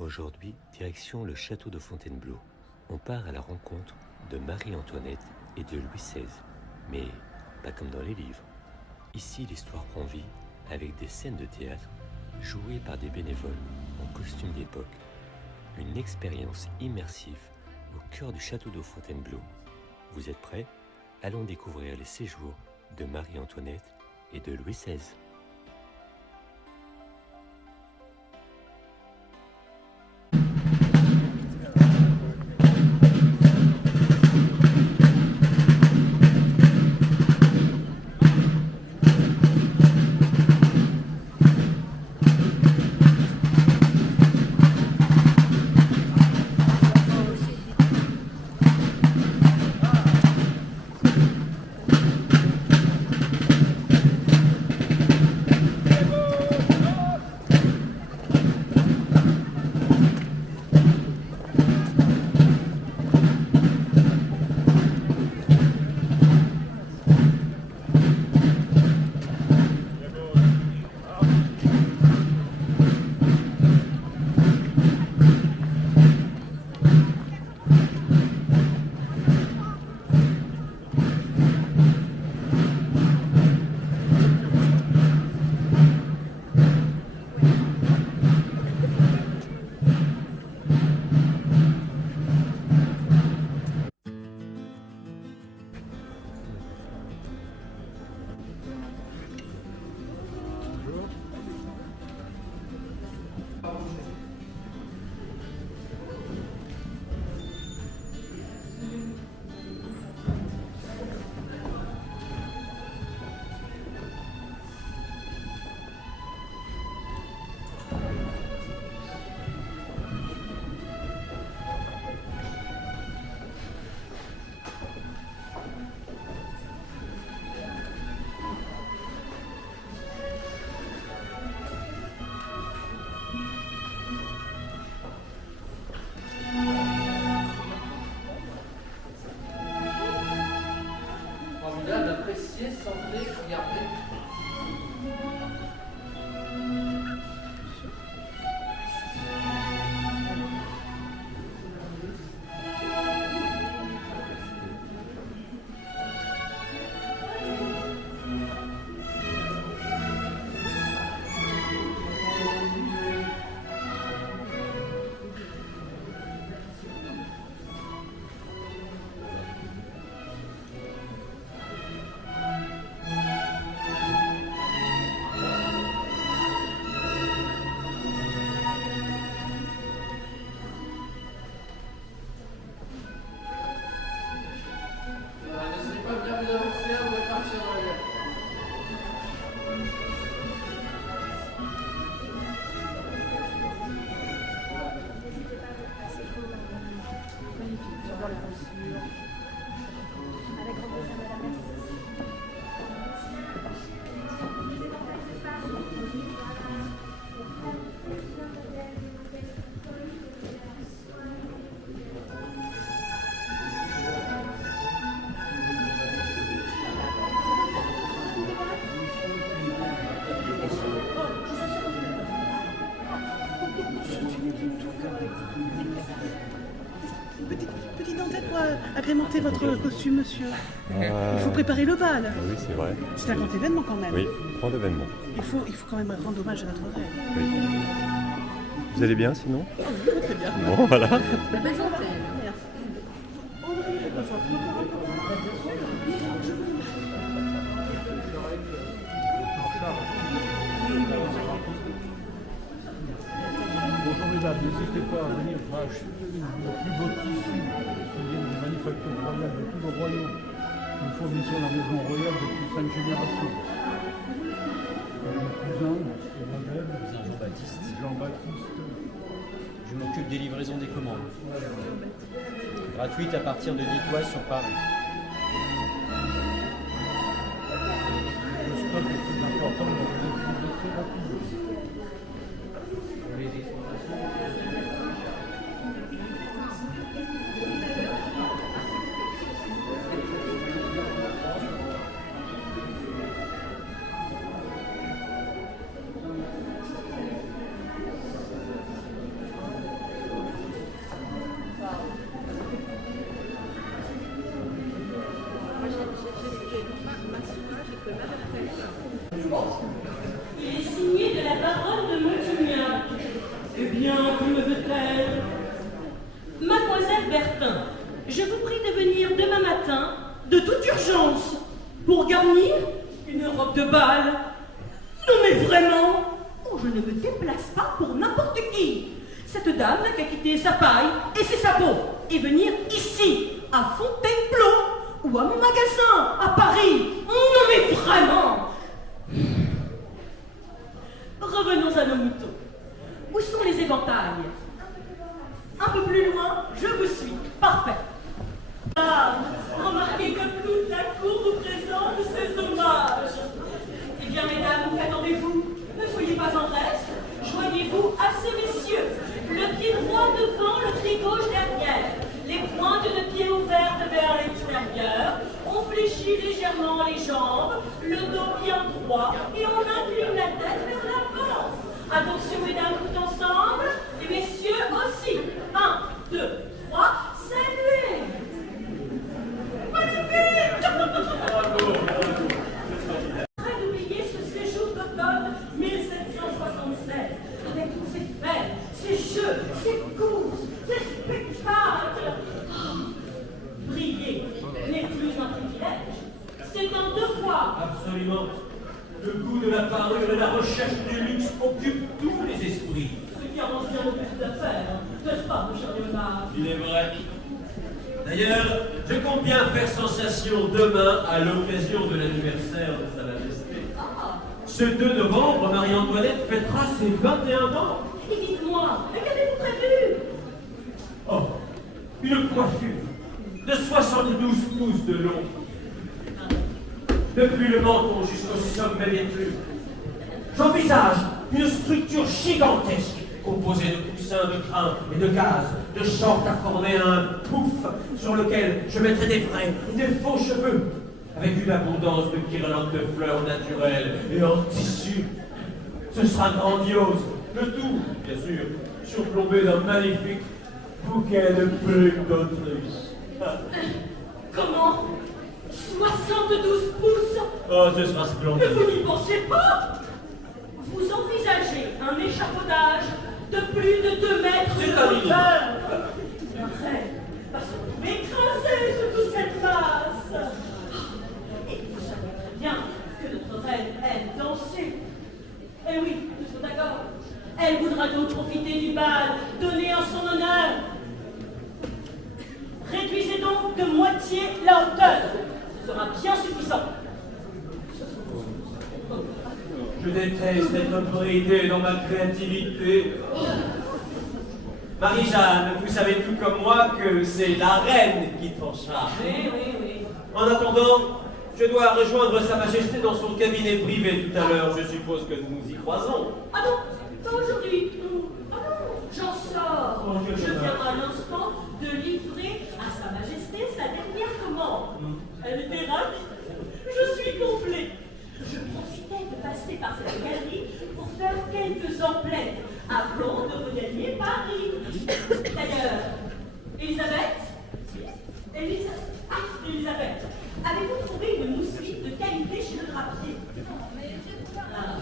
Aujourd'hui, direction le château de Fontainebleau. On part à la rencontre de Marie-Antoinette et de Louis XVI, mais pas comme dans les livres. Ici, l'histoire prend vie avec des scènes de théâtre jouées par des bénévoles en costume d'époque. Une expérience immersive au cœur du château de Fontainebleau. Vous êtes prêts? Allons découvrir les séjours de Marie-Antoinette et de Louis XVI. Apprécier, sentir, regarder. Petite dentelle pour agrémenter votre costume, monsieur. Il faut préparer le bal. Oui, c'est vrai. C'est un grand événement quand même. Oui, grand événement. Il faut quand même rendre hommage à notre reine. Oui. Vous allez bien sinon? Oh, oui, très bien. Bon, voilà. Merci. Bonjour mesdames, n'hésitez pas à venir acheter le plus beau tissu qui vient des manufactures royales de tout le royaume. Nous fournissons la maison royale depuis 5 générations. Mon cousin, Jean-Baptiste. Jean-Baptiste. Je m'occupe des livraisons des commandes. Gratuite à partir de 10 toises sur Paris. Le stock est plus important, mais vous êtes très rapide. bien, que me veut-elle? Mademoiselle Bertin, je vous prie de venir demain matin, de toute urgence, pour garnir une robe de bal. Non mais vraiment, oh, je ne me déplace pas pour n'importe qui. Cette dame n'a qu'à quitter sa paille et ses sabots et venir ici, à Fontainebleau, ou à mon magasin, à Paris. Non mais vraiment. Revenons à nos moutons. Où sont les éventails? Un peu plus loin, je vous suis. Parfait. Ah, remarquez que toute la cour vous présente ses hommages. Eh bien, mesdames, qu'attendez-vous? Ne soyez pas en reste. Joignez-vous à ces messieurs. Le pied droit devant, le pied gauche derrière. Les pointes de pied ouvertes vers l'extérieur. On fléchit légèrement les jambes, le dos bien droit et on incline la tête vers l'avant. Attention, mesdames, tout ensemble. Et messieurs aussi. 1, 2, 3, saluez. Très d'oublier ce séjour d'automne 1776, avec toutes ces fêtes, ces jeux, ces courses, ces spectacles. Oh, briller n'est plus un privilège, c'est un devoir. Absolument. Le goût de la parure et la recherche du luxe occupent tous les esprits. Ce qui arrange bien nos petites affaires, n'est-ce pas, mon cher Léonard? Il est vrai. D'ailleurs, je compte bien faire sensation demain à l'occasion de l'anniversaire de Sa Majesté. Ah, Ce 2 novembre, Marie-Antoinette fêtera ses 21 ans. et dites-moi, qu'avez-vous prévu? Oh, une coiffure de 72 pouces de long. Depuis le menton jusqu'au sommet des plumes. J'envisage une structure gigantesque composée de coussins de crin et de gaz, de sorte à former un pouf sur lequel je mettrai des vrais ou des faux cheveux, avec une abondance de guirlandes de fleurs naturelles et en tissu. Ce sera grandiose, le tout, bien sûr, surplombé d'un magnifique bouquet de plumes d'autruche. Comment? 72 pouces? Oh, ce sera Mais splendide. vous n'y pensez pas? Vous envisagez un échafaudage de plus de 2 mètres C'est de un minimum. hauteur. Après, parce que vous m'écrasez sur toute cette masse. Et vous savez très bien que notre reine aime danser. Eh oui, nous sommes d'accord. Elle voudra donc profiter du bal donné en son honneur. Réduisez donc de moitié la hauteur. Ce sera bien suffisant. Je déteste être bridé dans ma créativité. Marie-Jeanne, vous savez tout comme moi que c'est la reine qui tranchera. Oui, oui, oui. En attendant, je dois rejoindre Sa Majesté dans son cabinet privé tout à l'heure. Je suppose que nous nous y croisons. Ah non, pas aujourd'hui. Ah non, j'en sors. Oh, Je viens à l'instant de livrer à Sa Majesté sa dernière commande. Elle était ravie. Je suis complet. Je profitais de passer par cette galerie pour faire quelques emplettes avant de regagner Paris. D'ailleurs, Elisabeth, Elisabeth, avez-vous trouvé une mousseline de qualité chez le drapier? Ah,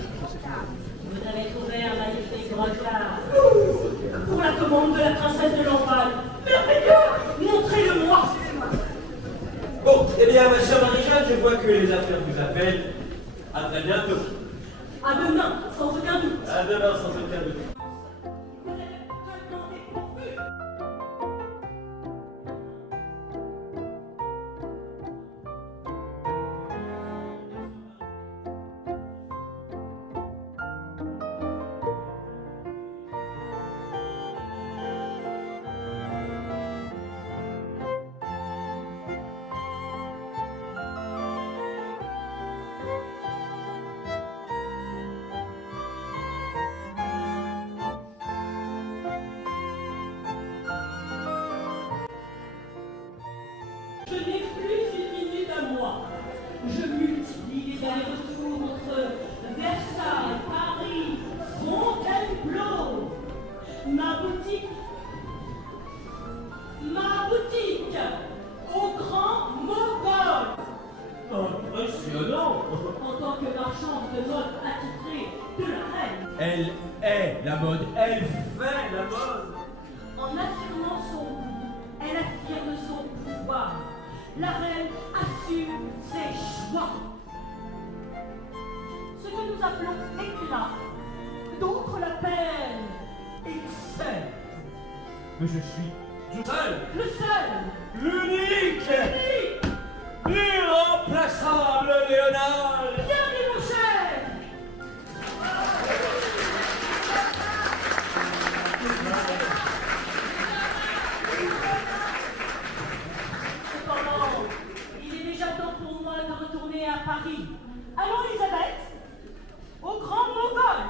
vous avez trouvé un magnifique brocart pour la commande de la princesse de Lamballe. Merveilleux! Montrez-le-moi! Bon, eh bien, ma chère Marie-Jeanne, je vois que les affaires vous appellent. À très bientôt. À demain, sans aucun doute. À demain, sans aucun doute. Vous êtes totalement dépourvu. Je n'ai plus une minute à moi. Je multiplie les allers-retours entre Versailles, Paris, Fontainebleau. Ma boutique au Grand Mogol. Impressionnant. En tant que marchande de mode attitrée de la reine. Elle est la mode, elle Elle fait la mode. En affirmant son goût, elle affirme son pouvoir. La reine assume ses choix. Ce que nous appelons éclat, d'autres l'appellent excès. Mais je suis tout seul, Le seul, l'unique, l'irremplaçable Léonard. bienvenue mon cher. Cependant, il est déjà temps pour moi de retourner à Paris. Allons, Elisabeth, au Grand Mongol.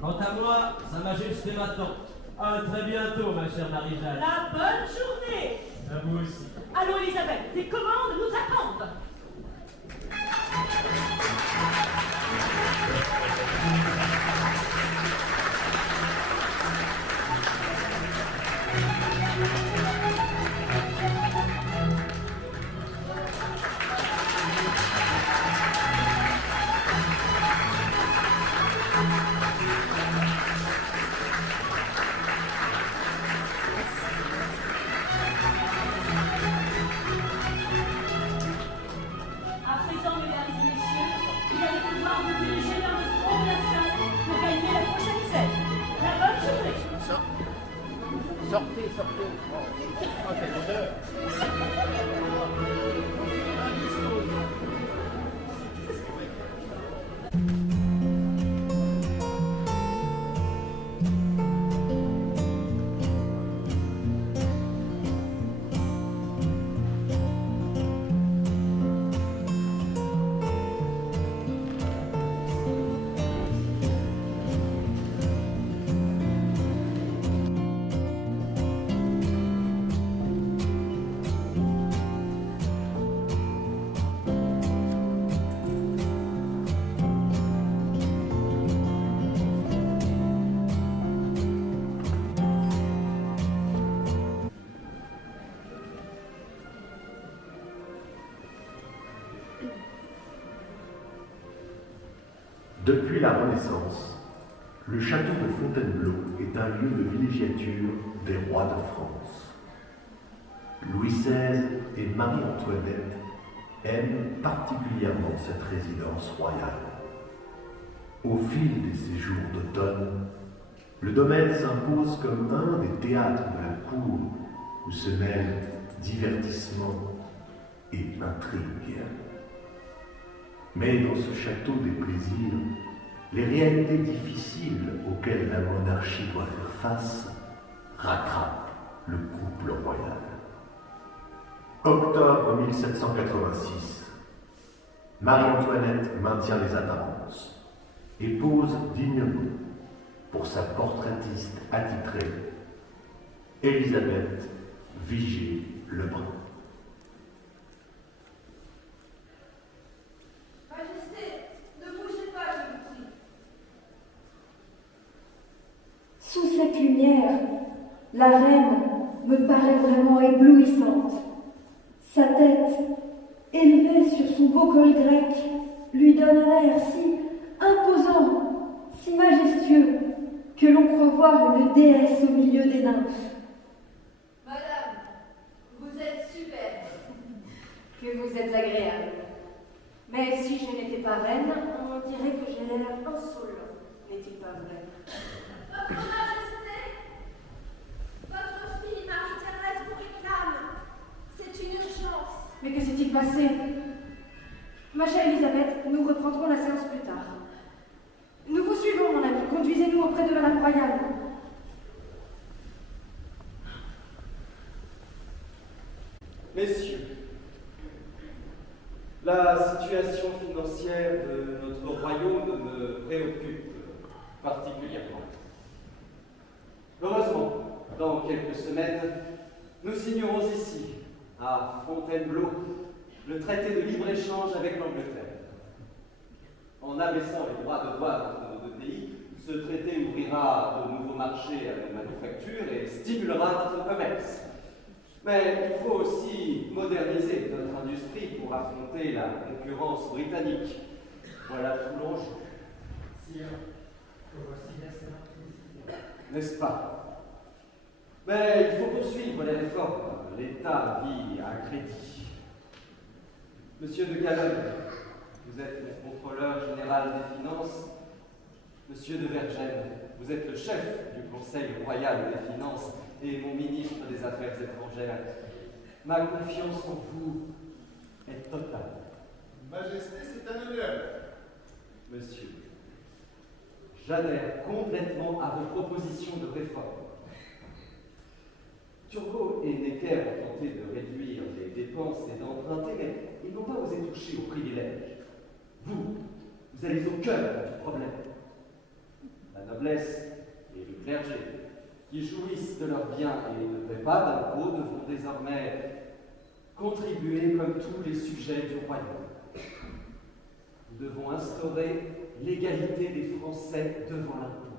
Quant à moi, Sa Majesté m'attend. À très bientôt, ma chère Marie-Jeanne. La bonne journée. À vous aussi. Allons, Elisabeth, des commandes nous attendent. À présent, mesdames et messieurs, vous allez pouvoir vous diriger vers le fond de la salle pour gagner la prochaine scène. La bonne journée. Sortez, sortez. Depuis la Renaissance, le château de Fontainebleau est un lieu de villégiature des rois de France. Louis XVI et Marie-Antoinette aiment particulièrement cette résidence royale. Au fil des séjours d'automne, le domaine s'impose comme un des théâtres de la cour où se mêlent divertissement et intrigue. Mais dans ce château des plaisirs, les réalités difficiles auxquelles la monarchie doit faire face rattrapent le couple royal. Octobre 1786. Marie-Antoinette maintient les apparences et pose dignement pour sa portraitiste attitrée, Élisabeth Vigée-Lebrun. Majesté, ne bougez pas, je vous prie. Sous cette lumière, la reine me paraît vraiment éblouissante. Sa tête, élevée sur son beau col grec, lui donne un air si imposant, si majestueux, que l'on croit voir une déesse au milieu des nymphes. Madame, vous êtes superbe. Que vous êtes agréable. Mais si je n'étais pas reine, on dirait que j'ai l'air insolent. N'est-il pas vrai? Votre Majesté, votre fille Marie-Thérèse vous réclame. C'est une urgence. Mais que s'est-il passé? Ma chère Elisabeth, nous reprendrons la séance plus tard. Nous vous suivons, mon ami. Conduisez-nous auprès de Madame Royale. Messieurs, la situation financière de notre royaume me préoccupe particulièrement. Heureusement, dans quelques semaines, nous signerons ici, à Fontainebleau, le traité de libre-échange avec l'Angleterre. En abaissant les droits de douane entre nos deux pays, ce traité ouvrira de nouveaux marchés à nos manufactures et stimulera notre commerce. Mais il faut aussi moderniser notre industrie pour affronter la concurrence britannique. Voilà tout l'enjeu. Sire, voici la séance. n'est-ce pas? Mais il faut poursuivre les réformes. L'État vit à crédit. Monsieur de Gallon, vous êtes le contrôleur général des finances. Monsieur de Vergennes, vous êtes le chef du Conseil royal des finances et mon ministre des Affaires étrangères. Ma confiance en vous est totale. Majesté, c'est un honneur. Monsieur, j'adhère complètement à vos propositions de réforme. Turgot et Necker ont tenté de réduire les dépenses et d'emprunter, mais ils n'ont pas osé toucher aux privilèges. Vous allez au cœur du problème. La noblesse et le clergé, qui jouissent de leurs biens et ne paient pas d'impôts, devront désormais contribuer comme tous les sujets du royaume. Nous devons instaurer l'égalité des Français devant l'impôt.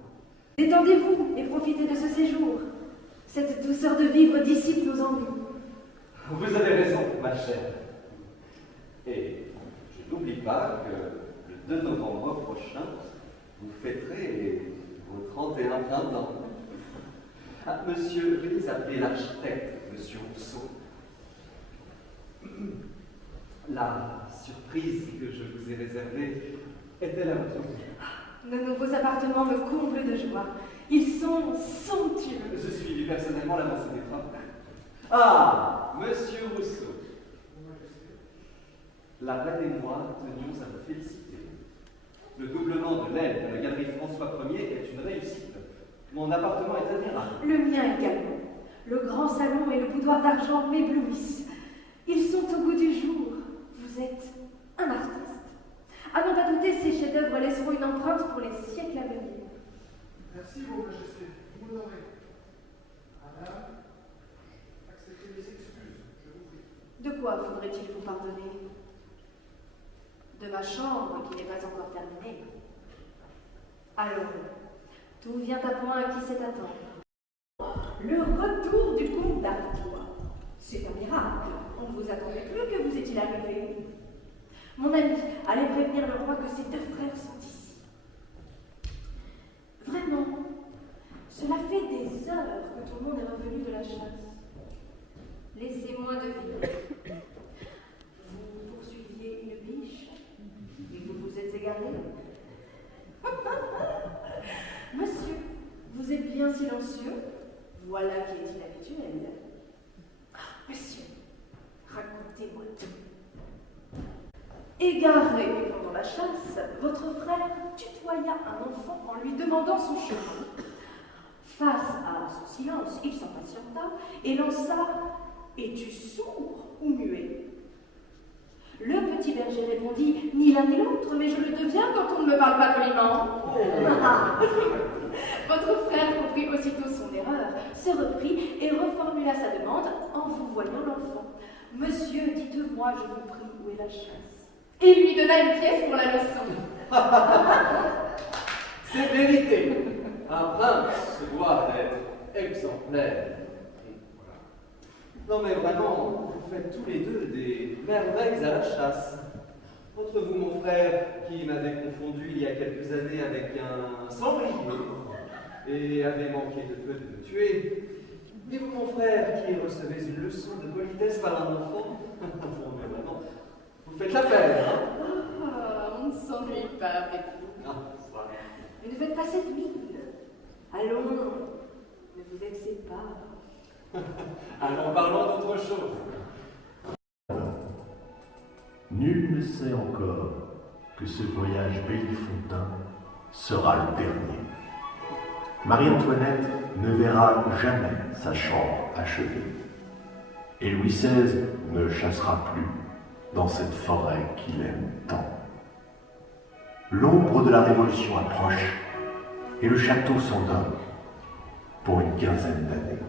Détendez-vous et profitez de ce séjour. Cette douceur de vivre dissipe nos ennuis. Vous avez raison, ma chère. Et je n'oublie pas que le 2 novembre prochain, vous fêterez vos 31 printemps. Ah, monsieur, veuillez appeler l'architecte, monsieur Rousseau. La surprise que je vous ai réservée est-elle à votre goût? Nos nouveaux appartements me comblent de joie. Ils sont somptueux. Je suis personnellement l'avancée des travaux. Ah, monsieur Rousseau. La reine et moi tenions à vous féliciter. Le doublement de l'aile de la galerie François Ier est une réussite. Mon appartement est admirable. Le mien également. Le grand salon et le boudoir d'argent m'éblouissent. Ils sont au goût du jour. Vous êtes un artiste. À n'en pas douter, ces chefs-d'œuvre laisseront une empreinte pour les siècles à venir. Merci, Vos Majestés. Vous l'honorez. Madame, acceptez mes excuses, je vous prie. De quoi faudrait-il vous pardonner? De ma chambre qui n'est pas encore terminée. Alors, tout vient à point qui sait attendre. Le retour du comte d'Artois. C'est un miracle. On ne vous attendait plus que vous étiez arrivé. Mon ami, allez prévenir le roi que ses 2 frères sont ici. Vraiment, cela fait des heures que tout le monde est revenu de la chasse. Laissez-moi deviner. Vous poursuiviez une biche et vous vous êtes égaré. Monsieur, vous êtes bien silencieux. Voilà qui est inhabituel. Monsieur, racontez-moi tout. Égaré pendant la chasse, votre frère tutoya un enfant en lui demandant son chemin. Face à son silence, il s'impatienta et lança « Es-tu sourd ou muet ?» Le petit berger répondit « Ni l'un ni l'autre, mais je le deviens quand on ne me parle pas poliment. » Votre frère comprit aussitôt son erreur, se reprit et reformula sa demande en vous voyant l'enfant. « Monsieur, dites-moi, je vous prie, où est la chasse ?» Et lui donna une pièce pour la leçon. C'est vérité. Un prince se doit d'être exemplaire. Non mais vraiment, vous faites tous les deux des merveilles à la chasse. Entre vous, mon frère, qui m'avait confondu il y a quelques années avec un sanglier et avait manqué de peu de me tuer, et vous, mon frère, qui recevez une leçon de politesse par un enfant, non mais vraiment, vous faites la peine, hein? Ah, on ne s'ennuie pas avec vous. Non, c'est vrai. Mais ne faites pas cette mine. Allons, ne vous vexez pas. Alors parlons d'autre chose. Nul ne sait encore que ce voyage Bellefontaine sera le dernier. Marie-Antoinette ne verra jamais sa chambre achevée. Et Louis XVI ne chassera plus dans cette forêt qu'il aime tant. L'ombre de la Révolution approche et le château s'endort pour une quinzaine d'années.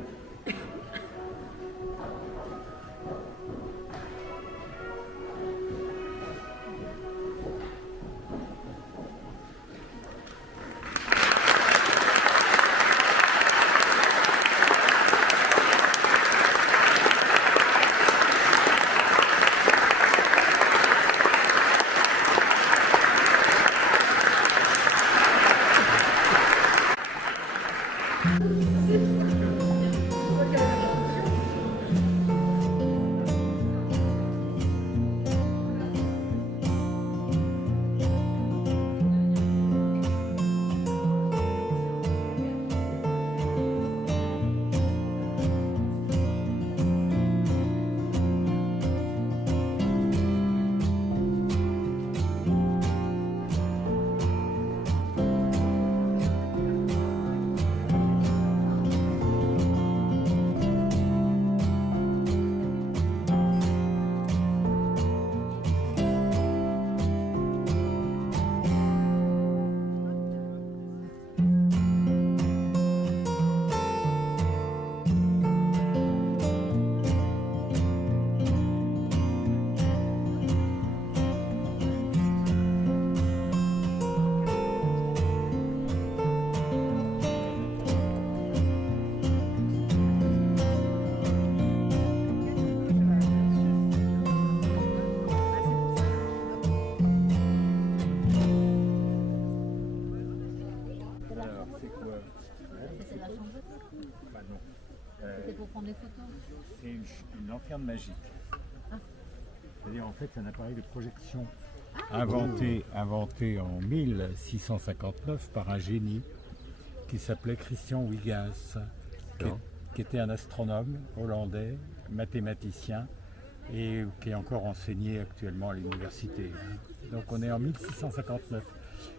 C'était pour prendre des photos. C'est une lanterne magique. Ah. C'est-à-dire en fait c'est un appareil de projection inventé en 1659 par un génie qui s'appelait Christian Huygens, qui était un astronome hollandais, mathématicien et qui est encore enseigné actuellement à l'université. Donc on est en 1659.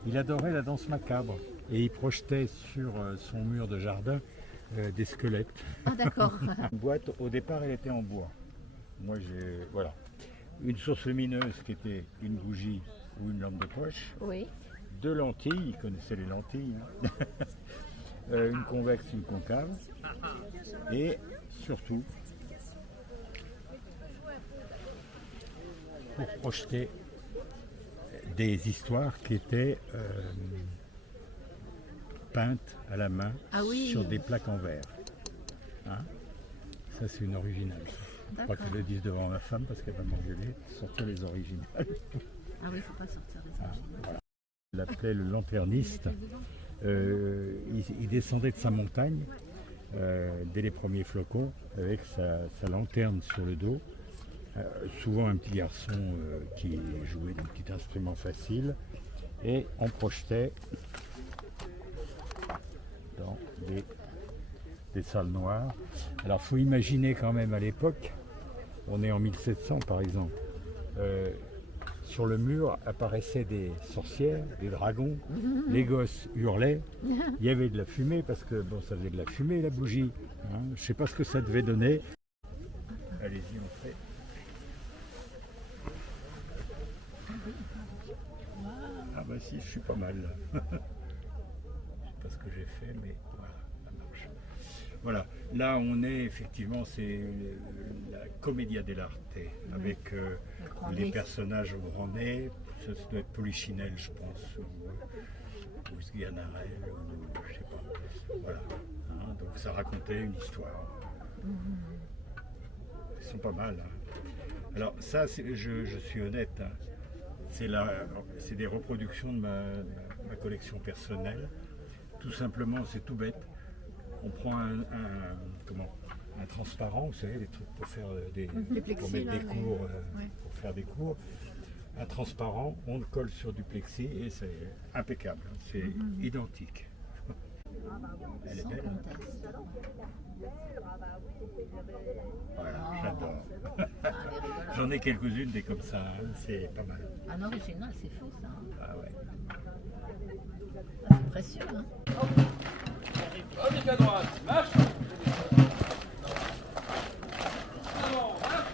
Il adorait la danse macabre et il projetait sur son mur de jardin des squelettes. Ah d'accord. Une boîte, au départ, elle était en bois. Moi, voilà. Une source lumineuse qui était une bougie ou une lampe de poche. Oui. Deux lentilles, ils connaissaient les lentilles. Hein. Une convexe, une concave. Et surtout, pour projeter des histoires qui étaient peintes à la main sur des plaques en verre. Hein, ça c'est une originale. Je crois que je le dise devant ma femme parce qu'elle va m'engueuler, sortir les originales. Ah oui, il ne faut pas sortir les originales. Voilà. Il l'appelait le lanterniste. Il descendait de sa montagne dès les premiers flocons avec sa lanterne sur le dos. Souvent un petit garçon qui jouait d'un petit instrument facile et on projetait dans des salles noires. Alors il faut imaginer quand même à l'époque, on est en 1700 par exemple, sur le mur apparaissaient des sorcières, des dragons, les gosses hurlaient, il y avait de la fumée parce que bon, ça faisait de la fumée la bougie, hein. Je ne sais pas ce que ça devait donner. Allez-y, on fait. Ah bah si, je suis pas mal. Je sais pas ce que j'ai fait, mais voilà, ça marche. Voilà, là on est effectivement, c'est la Commedia dell'arte, avec les personnages au grand nez. Ça doit être Polichinelle, je pense, ou Sganarelle, ou je sais pas. Voilà, hein, donc ça racontait une histoire. Ils sont pas mal. Hein. Alors ça, je suis honnête, hein. C'est des reproductions de ma collection personnelle. Tout simplement, c'est tout bête. On prend un transparent, vous savez, des trucs pour faire pour mettre des cours, pour faire des cours. Un transparent, on le colle sur du plexi et c'est impeccable. C'est identique. Elle est belle. Voilà, j'adore. J'en ai quelques-unes des comme ça, hein. C'est pas mal. Un original, c'est faux ça. Ah ouais. Ah, c'est précieux, hein. Hop, à droite, marche. Devant, marche.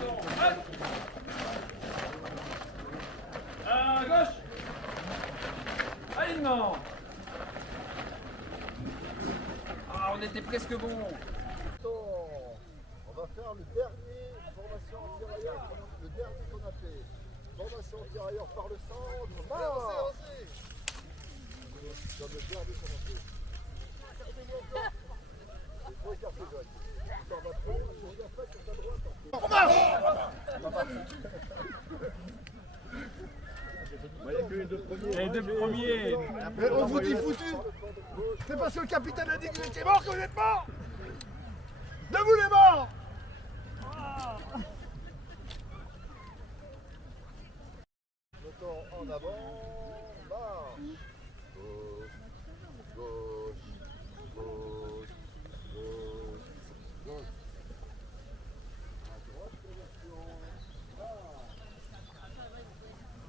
Devant, marche. À gauche. Alignement. Ah, on était presque bon. On va faire le dernier formation antirailleur, le dernier qu'on a fait. Formation antirailleur par le centre. Marche. Dans le dernier qu'on a fait. Il faut écarter Jacques. On va prendre, on regarde pas sur ta droite. On marche. Il y a que les deux premiers. Les deux premiers. Mais on vous dit foutu. C'est pas parce que le capitaine a dit que vous étiez mort que vous êtes mort. Debout les morts. Moteur en avant, marche. Gauche, gauche, gauche, gauche, gauche. À droite, direction. Marche.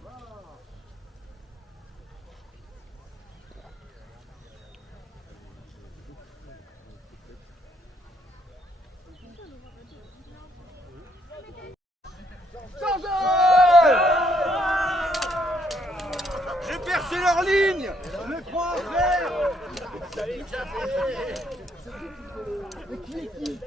Marche. J'ai percé leur ligne. Je crois faire. Mais qui est qui?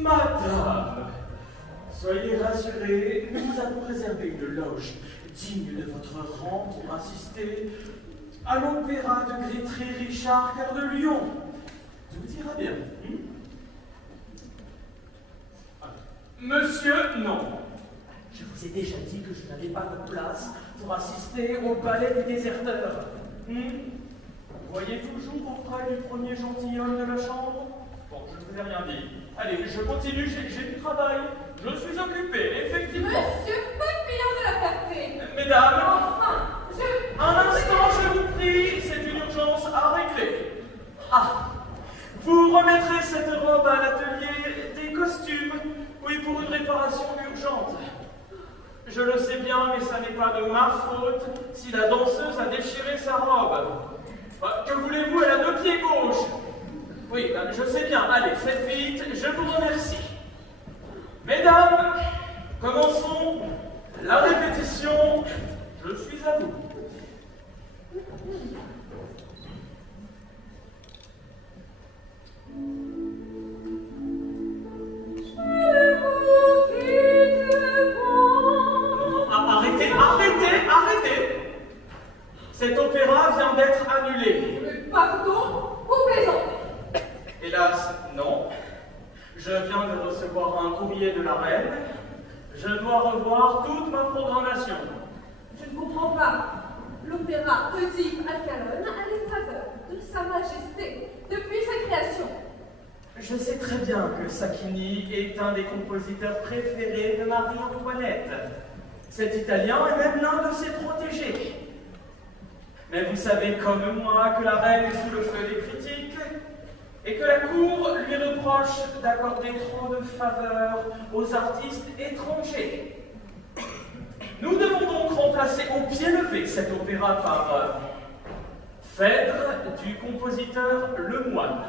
Madame, soyez rassurée, nous vous avons réservé une loge digne de votre rang pour assister à l'opéra de Grétry Richard Cœur de Lion. Tout ira bien. Monsieur, non. Je vous ai déjà dit que je n'avais pas de place pour assister au ballet des déserteurs. Vous voyez toujours auprès du premier gentilhomme de la chambre? Bon, je ne vous ai rien dit. Allez, je continue, j'ai du travail. Je suis occupé, effectivement. Monsieur Poupillon de la Ferté. Mesdames. Enfin, Un instant, je vous prie, c'est une urgence à régler. Ah, Vous remettrez cette robe à l'atelier des costumes, oui, pour une réparation urgente. Je le sais bien, mais ça n'est pas de ma faute si la danseuse a déchiré sa robe. Que voulez-vous, elle a 2 pieds gauches. Oui, je sais bien. Allez, faites vite, je vous remercie. Mesdames, commençons la répétition. Je suis à vous. Arrêtez! Cet opéra vient d'être annulé. Pardon, vous plaisantez. Hélas, non. Je viens de recevoir un courrier de la reine. Je dois revoir toute ma programmation. Je ne comprends pas. L'opéra Oedipe à Calonne a les faveurs de Sa Majesté depuis sa création. Je sais très bien que Sacchini est un des compositeurs préférés de Marie-Antoinette. Cet Italien est même l'un de ses protégés. Mais vous savez comme moi que la reine est sous le feu des critiques et que la cour lui reproche d'accorder trop de faveurs aux artistes étrangers. Nous devons donc remplacer au pied levé cet opéra par Phèdre du compositeur Lemoine.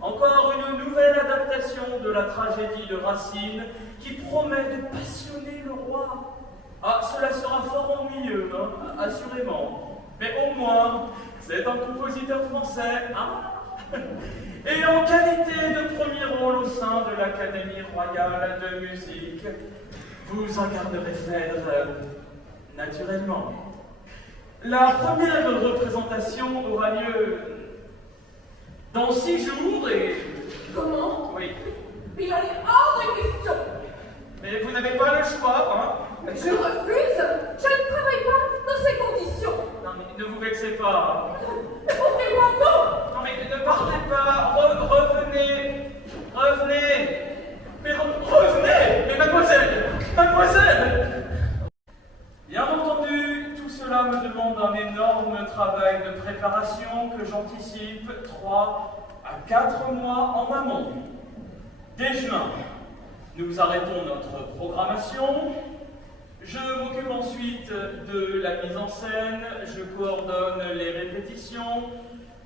Encore une nouvelle adaptation de la tragédie de Racine qui promet de passionner le roi. Ah, cela sera fort ennuyeux, hein, assurément. Mais au moins, c'est un compositeur français, hein. Et en qualité de premier rôle au sein de l'Académie royale de musique, vous incarnerez Phèdre naturellement. La première représentation aura lieu dans 6 jours et... Comment? Oui. Il en est hors de question. Mais vous n'avez pas le choix, hein? Je refuse. Je ne travaille pas dans ces conditions. Non, mais ne vous vexez pas. Offrez-moi tout. Non, mais ne partez pas. Revenez. Mais revenez. Mais mademoiselle. Bien entendu, tout cela me demande un énorme travail de préparation que j'anticipe 3 à 4 mois en amont. Dès juin, nous arrêtons notre programmation. Je m'occupe ensuite de la mise en scène, je coordonne les répétitions,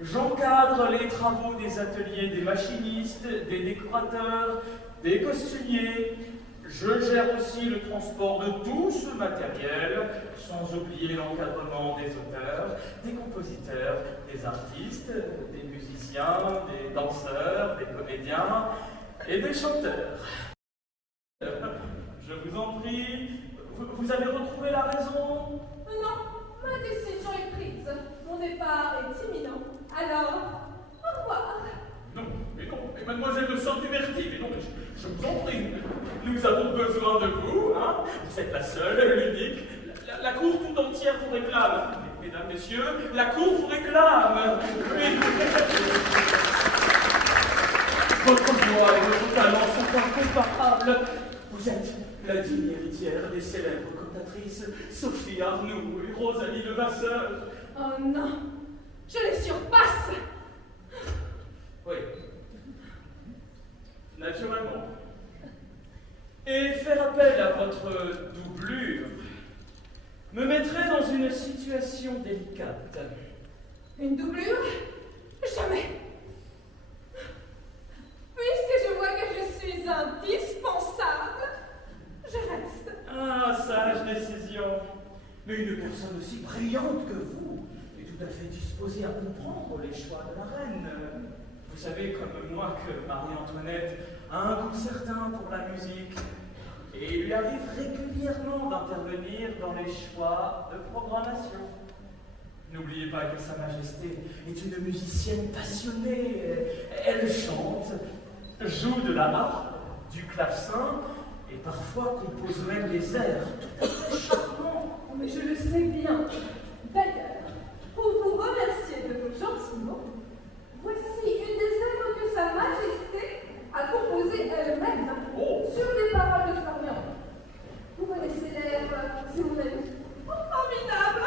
j'encadre les travaux des ateliers des machinistes, des décorateurs, des costumiers. Je gère aussi le transport de tout ce matériel, sans oublier l'encadrement des auteurs, des compositeurs, des artistes, des musiciens, des danseurs, des comédiens et des chanteurs. Je vous en prie, vous avez retrouvé la raison? Non, ma décision est prise. Mon départ est imminent. Alors, au revoir. Non, mais mademoiselle de Saint-Huberti, mais non, je vous en prie, nous avons besoin de vous, hein. Vous êtes la seule, l'unique. La cour tout entière vous réclame. Mesdames, messieurs, la cour vous réclame. Oui. Votre voix et votre talent sont incomparables. Vous êtes la digne héritière des célèbres cantatrices Sophie Arnoux et Rosalie Levasseur. Oh non, je les surpasse. Oui. Naturellement. Et faire appel à votre doublure me mettrait dans une situation délicate. Une doublure? Jamais. Puisque je vois que je suis indispensable, je reste. Ah, sage décision. Mais une personne aussi brillante que vous est tout à fait disposée à comprendre les choix de la reine. Vous savez comme moi que Marie-Antoinette a un goût certain pour la musique et il lui arrive régulièrement d'intervenir dans les choix de programmation. N'oubliez pas que Sa Majesté est une musicienne passionnée. Elle chante, joue de la harpe, du clavecin et parfois compose même des airs tout à fait charmants. Mais je le sais bien. D'ailleurs, pour vous remercier de vos gentils mots, voici une des œuvres que Sa Majesté a composées elle-même sur les paroles de Florian. Vous connaissez l'air, c'est mon ami. Oh, formidable!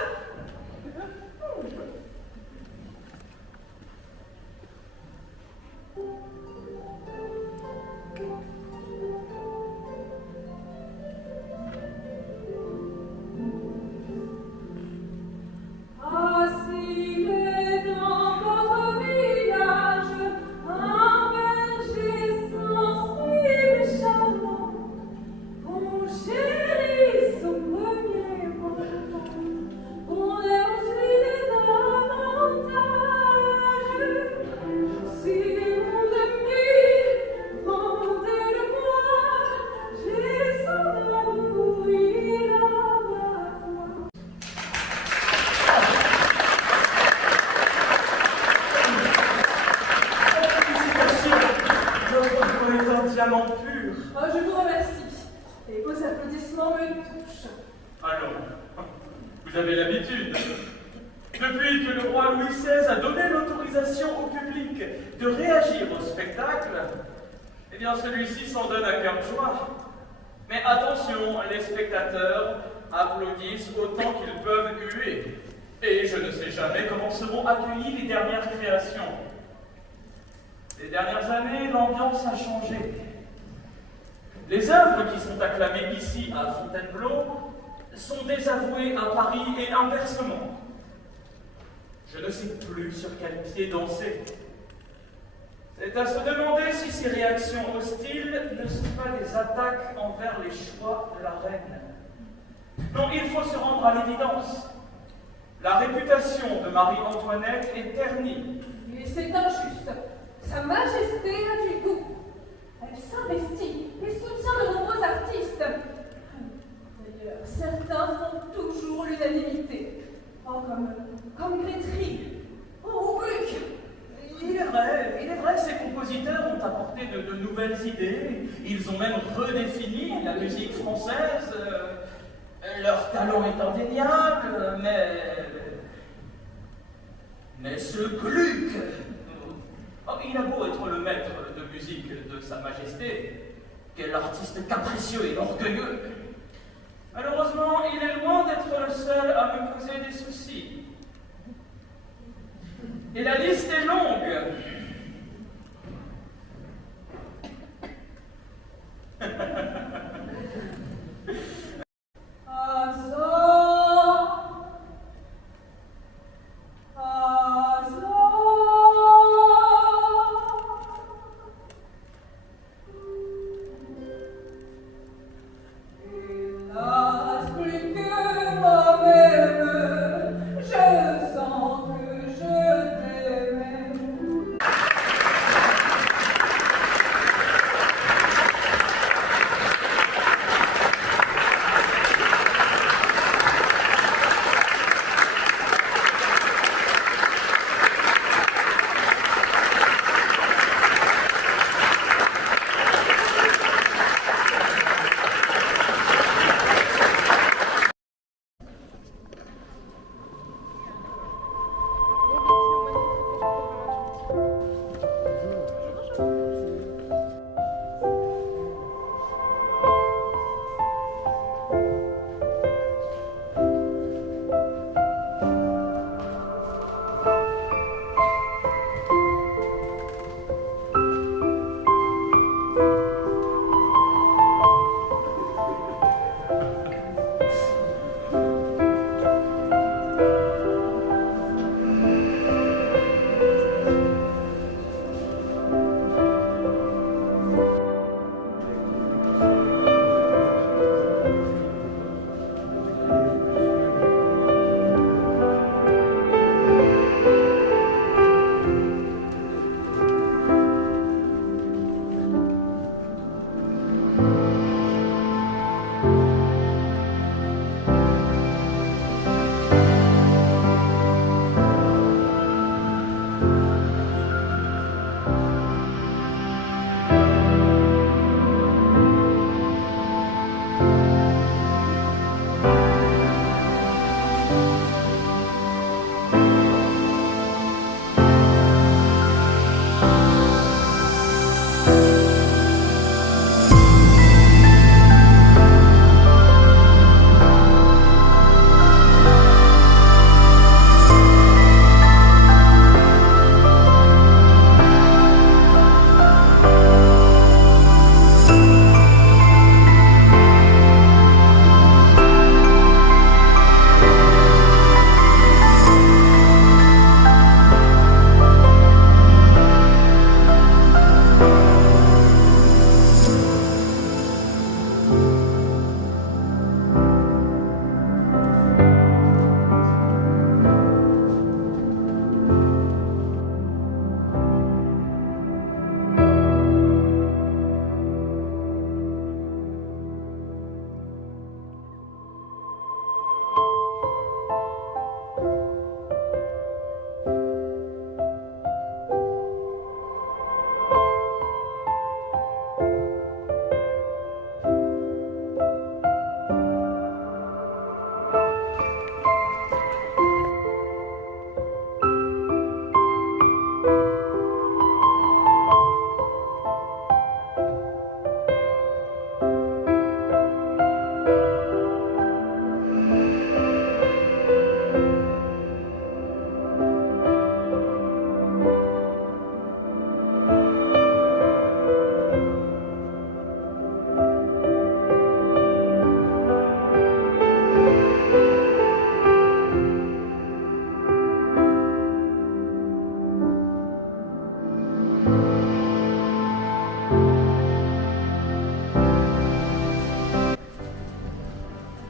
diamant pur. Oh, je vous remercie. Et vos applaudissements me touchent. Allons, vous avez l'habitude. Depuis que le roi Louis XVI a donné l'autorisation au public de réagir au spectacle, eh bien celui-ci s'en donne à cœur joie. Mais attention, les spectateurs applaudissent autant qu'ils peuvent huer. Et je ne sais jamais comment seront accueillies les dernières créations. Les dernières années, l'ambiance a changé. Les œuvres qui sont acclamées ici à Fontainebleau sont désavouées à Paris et inversement. Je ne sais plus sur quel pied danser. C'est à se demander si ces réactions hostiles ne sont pas des attaques envers les choix de la reine. Non, il faut se rendre à l'évidence. La réputation de Marie-Antoinette est ternie. Et c'est injuste. Sa Majesté a du goût. Elle s'investit et soutient de nombreux artistes. D'ailleurs, certains font toujours l'unanimité. Oh, comme Grétry. Oh, ou Gluck. Il est vrai, ces compositeurs ont apporté de nouvelles idées. Ils ont même redéfini la musique française. Leur talent est indéniable, mais ce Gluck, il a beau être le maître de musique de Sa Majesté, quel artiste capricieux et orgueilleux. Malheureusement, il est loin d'être le seul à me causer des soucis. Et la liste est longue. Je sens que je t'aimais.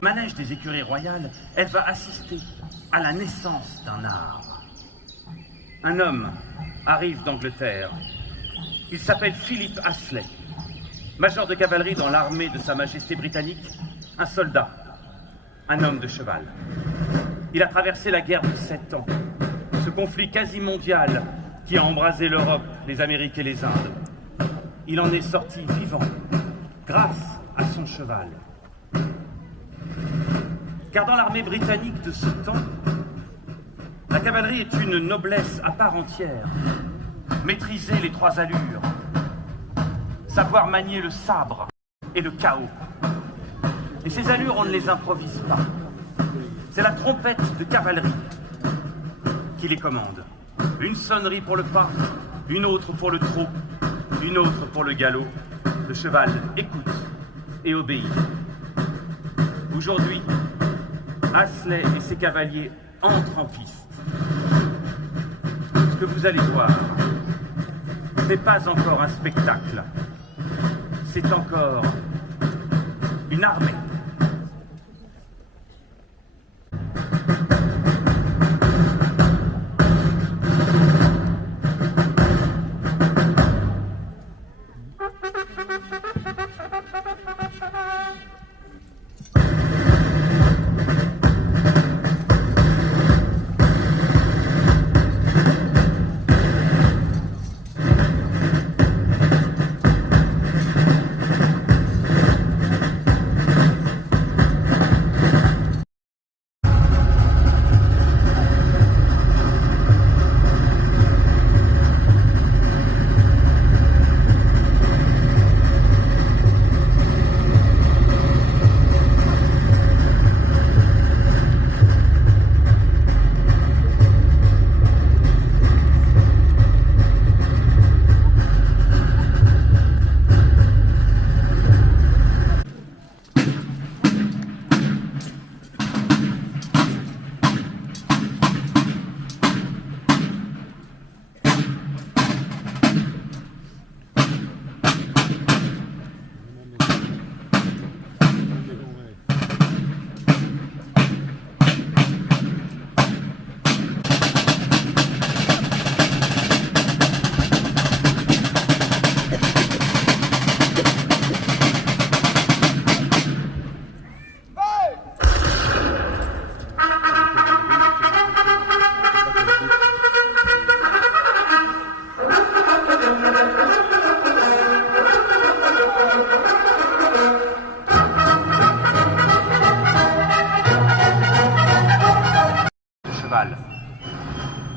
Manège des écuries royales, elle va assister à la naissance d'un art. Un homme arrive d'Angleterre. Il s'appelle Philip Astley, major de cavalerie dans l'armée de Sa Majesté britannique, un soldat, un homme de cheval. Il a traversé la guerre de 7 ans, ce conflit quasi mondial qui a embrasé l'Europe, les Amériques et les Indes. Il en est sorti vivant, grâce à son cheval. Car dans l'armée britannique de ce temps, la cavalerie est une noblesse à part entière. Maîtriser les 3 allures, savoir manier le sabre et le chaos. Et ces allures, on ne les improvise pas. C'est la trompette de cavalerie qui les commande. Une sonnerie pour le pas, une autre pour le trot, une autre pour le galop. Le cheval écoute et obéit. Aujourd'hui, Astley et ses cavaliers entrent en piste. Ce que vous allez voir, ce n'est pas encore un spectacle, c'est encore une armée.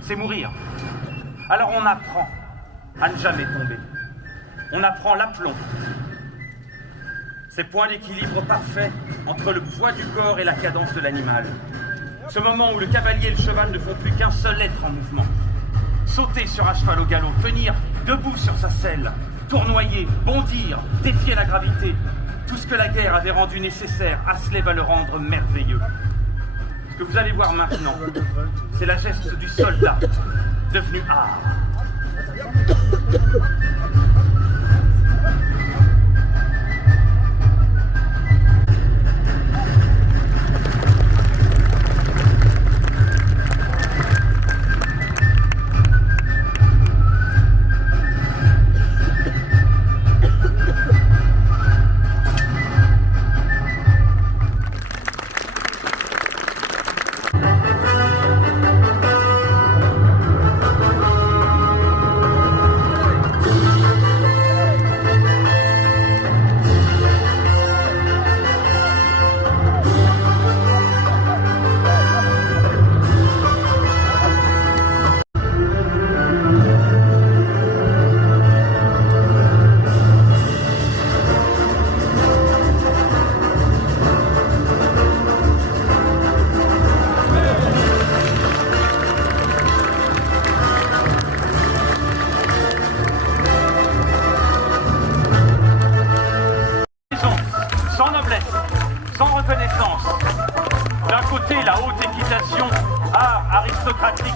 C'est mourir. Alors on apprend à ne jamais tomber. On apprend l'aplomb. Ces points d'équilibre parfait entre le poids du corps et la cadence de l'animal. Ce moment où le cavalier et le cheval ne font plus qu'un seul être en mouvement. Sauter sur un cheval au galop, tenir debout sur sa selle, tournoyer, bondir, défier la gravité. Tout ce que la guerre avait rendu nécessaire, Astley va le rendre merveilleux. Ce que vous allez voir maintenant, c'est la geste du soldat, devenu art.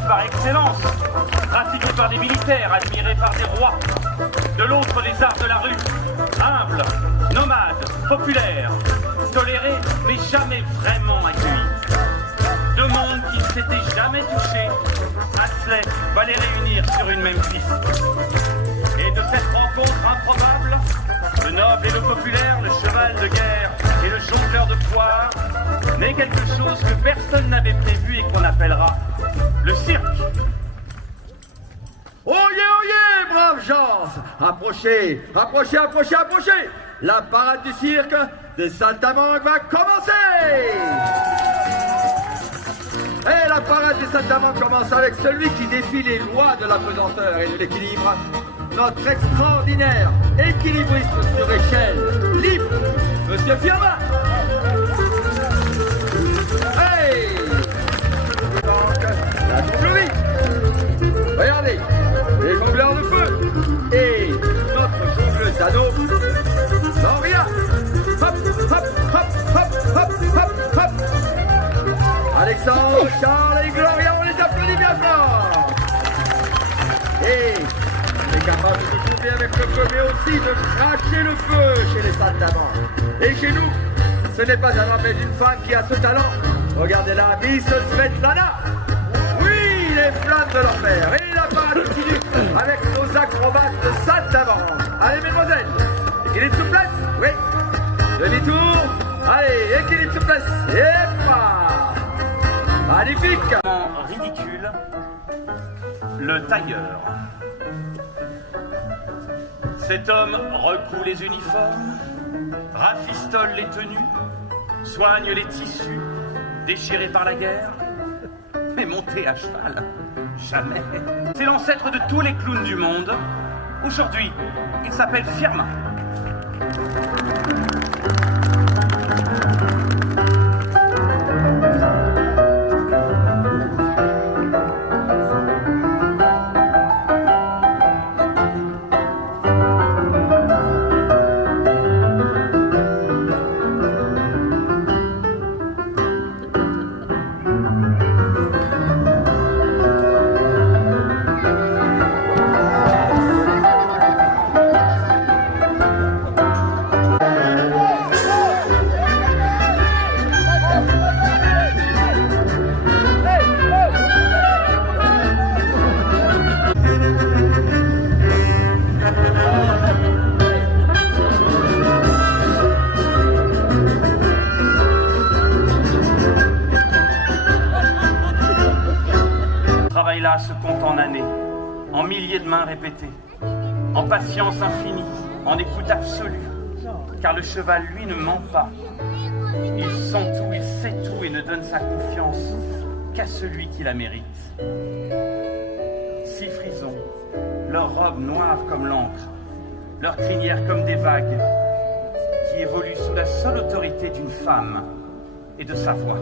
Par excellence, pratiqués par des militaires, admirés par des rois. De l'autre, les arts de la rue, humbles, nomades, populaires. tolérés, mais jamais vraiment accueillis. Deux mondes qui ne s'étaient jamais touchés, Astley va les réunir sur une même piste. Et de cette rencontre improbable, le noble et le populaire, le cheval de guerre et le jongleur de poire, naît quelque chose que personne n'avait prévu et qu'on appellera le cirque. Oyez, braves gens! Approchez, approchez, approchez, approchez! La parade du cirque des saltimbanques va commencer! Et la parade des saltimbanques commence avec celui qui défie les lois de la pesanteur et de l'équilibre. Notre extraordinaire équilibriste sur échelle, libre, Monsieur Firmin. Hey! Donc, la jonglerie. Regardez, les jongleurs de feu. Et notre jongleuse d'anneau, Maria. Hop, hop, hop, hop, hop, hop, hop. Alexandre, Charles et Gloria, on les applaudit bien fort. Et on est capable de jongler avec le feu, mais aussi de cracher le feu chez les saltimbanques. Et chez nous, ce n'est pas un homme mais une femme qui a ce talent. Regardez-la, Miss Svetlana. Oui, les flammes de l'enfer. Et la parade continue avec nos acrobates de saltimbanques. Allez, mesdemoiselles, équilibre sur place. Oui. Demi-tour. Allez, équilibre sur place. Et pas. Magnifique. Ridicule, le tailleur. Cet homme recoue les uniformes, rafistole les tenues, soigne les tissus déchirés par la guerre. Mais monter à cheval, jamais. C'est l'ancêtre de tous les clowns du monde. Aujourd'hui, il s'appelle Firmin. Là se compte en années, en milliers de mains répétées, en patience infinie, en écoute absolue, car le cheval, lui, ne ment pas. Il sent tout, il sait tout et ne donne sa confiance qu'à celui qui la mérite. Six frisons, leurs robes noires comme l'encre, leurs crinières comme des vagues, qui évoluent sous la seule autorité d'une femme et de sa voix.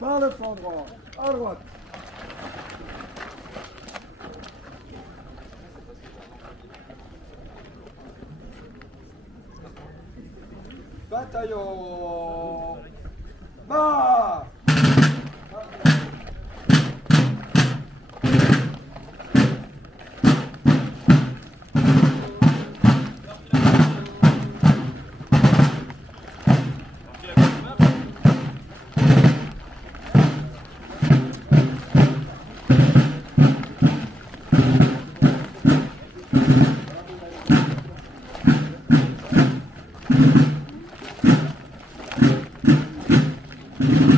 Par le fond droit, à droite. Bataillon. Bas. You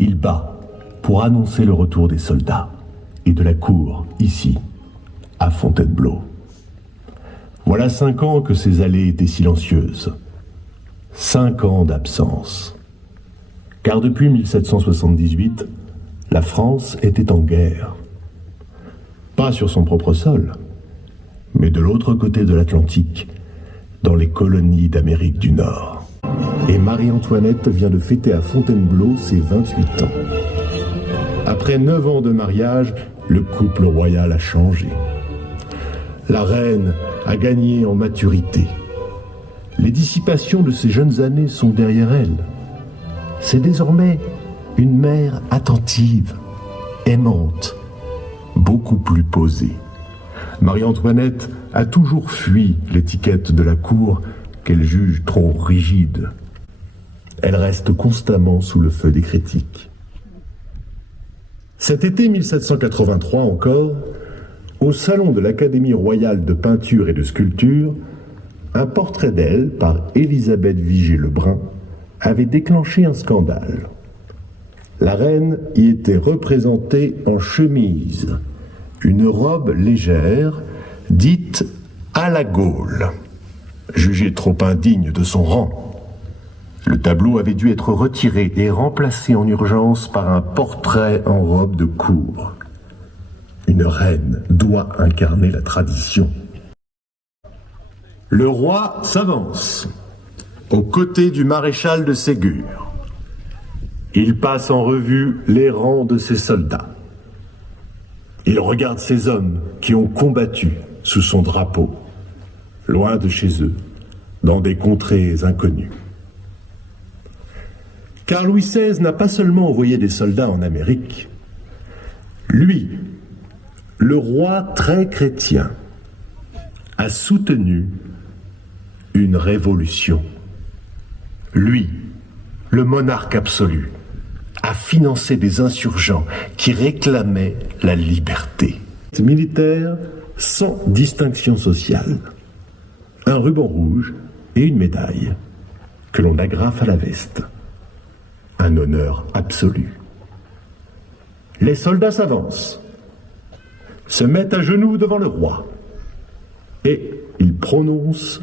Il bat pour annoncer le retour des soldats et de la cour, ici, à Fontainebleau. Voilà 5 ans que ces allées étaient silencieuses. 5 ans d'absence. Car depuis 1778, la France était en guerre. Pas sur son propre sol, mais de l'autre côté de l'Atlantique, dans les colonies d'Amérique du Nord. Et Marie-Antoinette vient de fêter à Fontainebleau ses 28 ans. Après 9 ans de mariage, le couple royal a changé. La reine a gagné en maturité. Les dissipations de ses jeunes années sont derrière elle. C'est désormais une mère attentive, aimante, beaucoup plus posée. Marie-Antoinette a toujours fui l'étiquette de la cour qu'elle juge trop rigide. Elle reste constamment sous le feu des critiques. Cet été 1783 encore, au salon de l'Académie royale de peinture et de sculpture, un portrait d'elle par Élisabeth Vigée-Lebrun avait déclenché un scandale. La reine y était représentée en chemise, une robe légère, dite à la Gaule, jugée trop indigne de son rang. Le tableau avait dû être retiré et remplacé en urgence par un portrait en robe de cour. Une reine doit incarner la tradition. Le roi s'avance, aux côtés du maréchal de Ségur. Il passe en revue les rangs de ses soldats. Il regarde ces hommes qui ont combattu sous son drapeau, loin de chez eux, dans des contrées inconnues. Car Louis XVI n'a pas seulement envoyé des soldats en Amérique. Lui, le roi très chrétien, a soutenu une révolution. Lui, le monarque absolu, a financé des insurgents qui réclamaient la liberté. Militaire sans distinction sociale. Un ruban rouge et une médaille que l'on agrafe à la veste. Un honneur absolu. Les soldats s'avancent, se mettent à genoux devant le roi et ils prononcent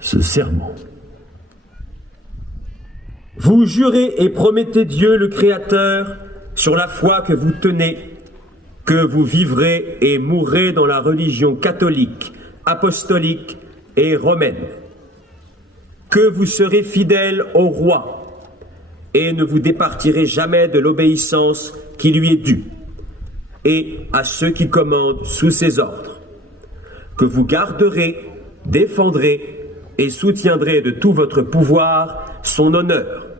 ce serment. Vous jurez et promettez Dieu le Créateur sur la foi que vous tenez, que vous vivrez et mourrez dans la religion catholique, apostolique et romaine, que vous serez fidèle au roi et ne vous départirez jamais de l'obéissance qui lui est due, et à ceux qui commandent sous ses ordres, que vous garderez, défendrez et soutiendrez de tout votre pouvoir son honneur.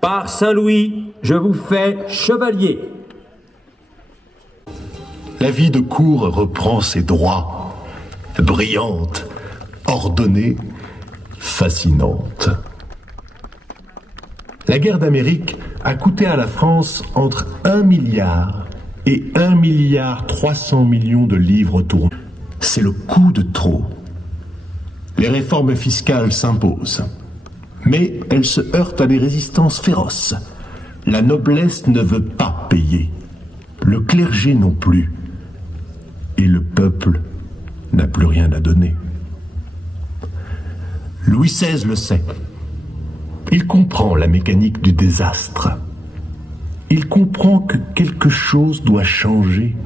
Par Saint-Louis, je vous fais chevalier. La vie de cour reprend ses droits, brillante, ordonnée, fascinante. La guerre d'Amérique a coûté à la France entre 1 milliard et 1 milliard 300 millions de livres tournés. C'est le coût de trop. Les réformes fiscales s'imposent, mais elles se heurtent à des résistances féroces. La noblesse ne veut pas payer, le clergé non plus, et le peuple n'a plus rien à donner. Louis XVI le sait. Il comprend la mécanique du désastre. Il comprend que quelque chose doit changer.